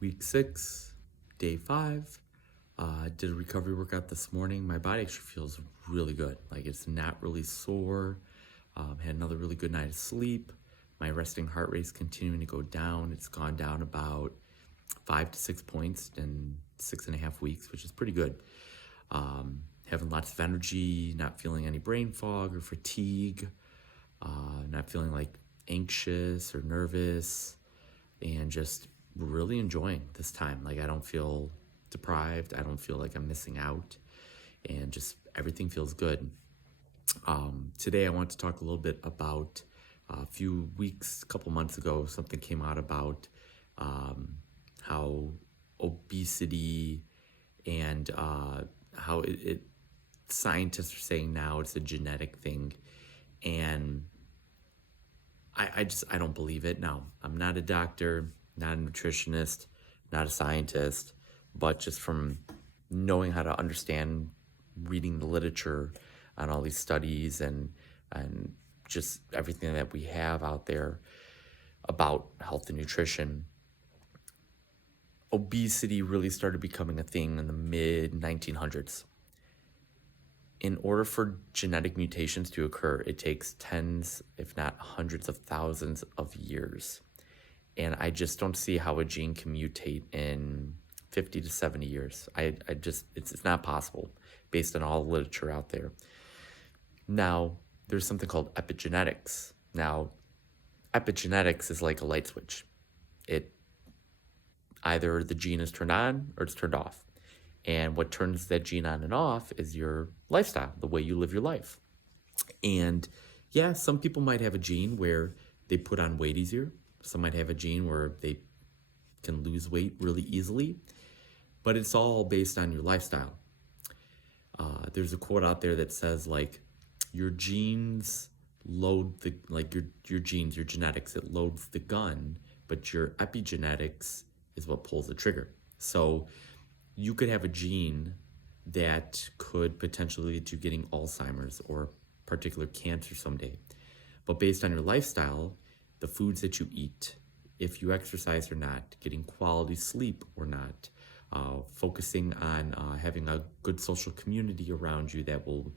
Week 6, day 5. Did a recovery workout this morning. My body actually feels really good. Like it's not really sore. Had another really good night of sleep. My resting heart rate's continuing to go down. It's gone down about 5 to 6 points in 6.5 weeks, which is pretty good. Having lots of energy, not feeling any brain fog or fatigue, not feeling like anxious or nervous, and just really enjoying this time. Like I don't feel deprived. I don't feel like I'm missing out, and just everything feels good. Today I want to talk a little bit about a couple months ago, something came out about how obesity and how scientists are saying now it's a genetic thing, and I don't believe it. Now, I'm not a doctor, not a nutritionist, not a scientist, but just from knowing how to understand, reading the literature on all these studies and just everything that we have out there about health and nutrition, obesity really started becoming a thing in the mid 1900s. In order for genetic mutations to occur, it takes tens, if not hundreds of thousands of years. And I just don't see how a gene can mutate in 50 to 70 years. It's not possible based on all the literature out there. Now, there's something called epigenetics. Now, epigenetics is like a light switch. Either the gene is turned on or it's turned off. And what turns that gene on and off is your lifestyle, the way you live your life. And yeah, some people might have a gene where they put on weight easier. Some might have a gene where they can lose weight really easily. But it's all based on your lifestyle. There's a quote out there that says, like, your genes load your genes, your genetics, it loads the gun, but your epigenetics is what pulls the trigger. So you could have a gene that could potentially lead to getting Alzheimer's or particular cancer someday. But based on your lifestyle, the foods that you eat, if you exercise or not, getting quality sleep or not, focusing on having a good social community around you that will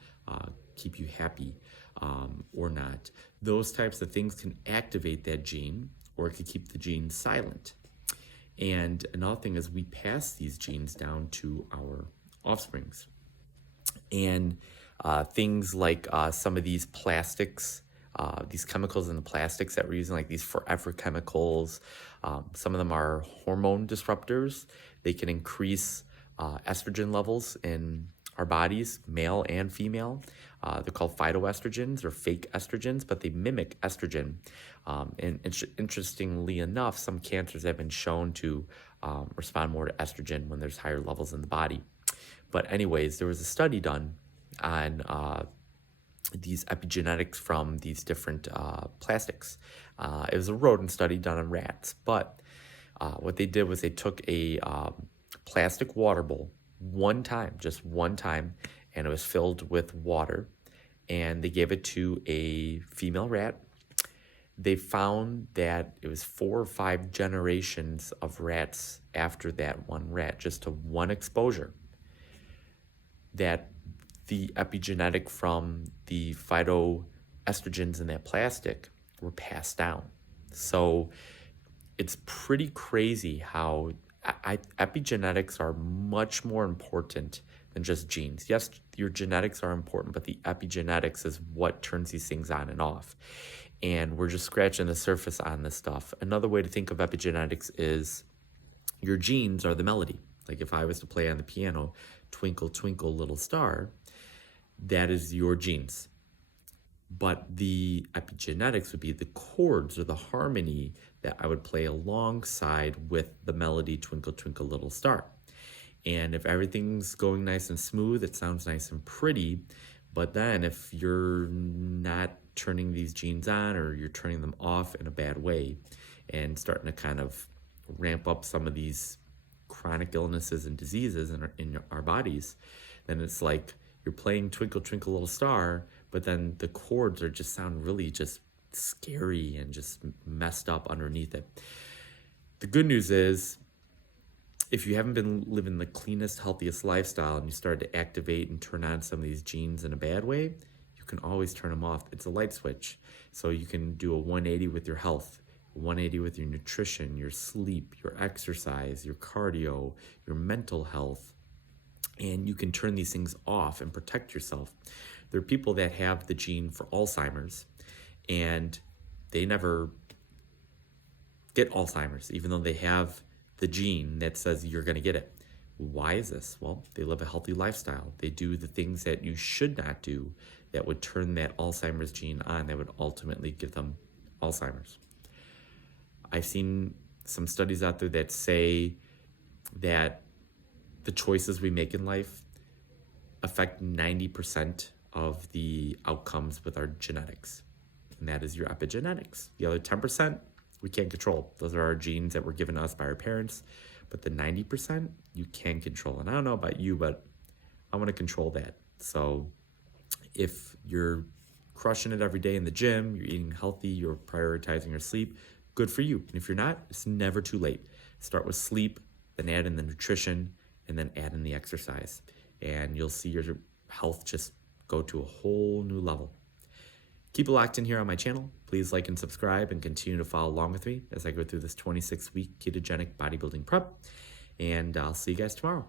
keep you happy or not, those types of things can activate that gene, or it could keep the gene silent. And another thing is we pass these genes down to our offsprings. And things like some of these plastics, these chemicals in the plastics that we're using, like these forever chemicals, some of them are hormone disruptors. They can increase estrogen levels in our bodies, male and female. They're called phytoestrogens or fake estrogens, but they mimic estrogen. And interestingly enough, some cancers have been shown to respond more to estrogen when there's higher levels in the body. But anyways, there was a study done on these epigenetics from these different plastics. It was a rodent study done on rats, but what they did was they took a plastic water bowl just one time, and it was filled with water, and they gave it to a female rat. They found that it was 4 or 5 generations of rats after that one rat, just to one exposure, that the epigenetic from the phytoestrogens in that plastic were passed down. So it's pretty crazy how epigenetics are much more important than just genes. Yes, your genetics are important, but the epigenetics is what turns these things on and off. And we're just scratching the surface on this stuff. Another way to think of epigenetics is your genes are the melody. Like if I was to play on the piano, Twinkle, Twinkle, Little Star, that is your genes. But the epigenetics would be the chords or the harmony that I would play alongside with the melody Twinkle, Twinkle, Little Star. And if everything's going nice and smooth, it sounds nice and pretty. But then if you're not turning these genes on, or you're turning them off in a bad way and starting to kind of ramp up some of these chronic illnesses and diseases in our bodies, then it's like you're playing Twinkle, Twinkle, Little Star, but then the chords just sound really just scary and just messed up underneath it. The good news is if you haven't been living the cleanest, healthiest lifestyle and you start to activate and turn on some of these genes in a bad way, you can always turn them off. It's a light switch. So you can do a 180 with your health, 180 with your nutrition, your sleep, your exercise, your cardio, your mental health. And you can turn these things off and protect yourself. There are people that have the gene for Alzheimer's and they never get Alzheimer's, even though they have the gene that says you're going to get it. Why is this? Well, they live a healthy lifestyle. They do the things that you should not do that would turn that Alzheimer's gene on, that would ultimately give them Alzheimer's. I've seen some studies out there that say that the choices we make in life affect 90% of the outcomes with our genetics. And that is your epigenetics. The other 10%, we can't control. Those are our genes that were given to us by our parents. But the 90%, you can control. And I don't know about you, but I want to control that. So if you're crushing it every day in the gym, you're eating healthy, you're prioritizing your sleep, good for you. And if you're not, it's never too late. Start with sleep, then add in the nutrition, and then add in the exercise. And you'll see your health just go to a whole new level. Keep it locked in here on my channel. Please like and subscribe and continue to follow along with me as I go through this 26-week ketogenic bodybuilding prep. And I'll see you guys tomorrow.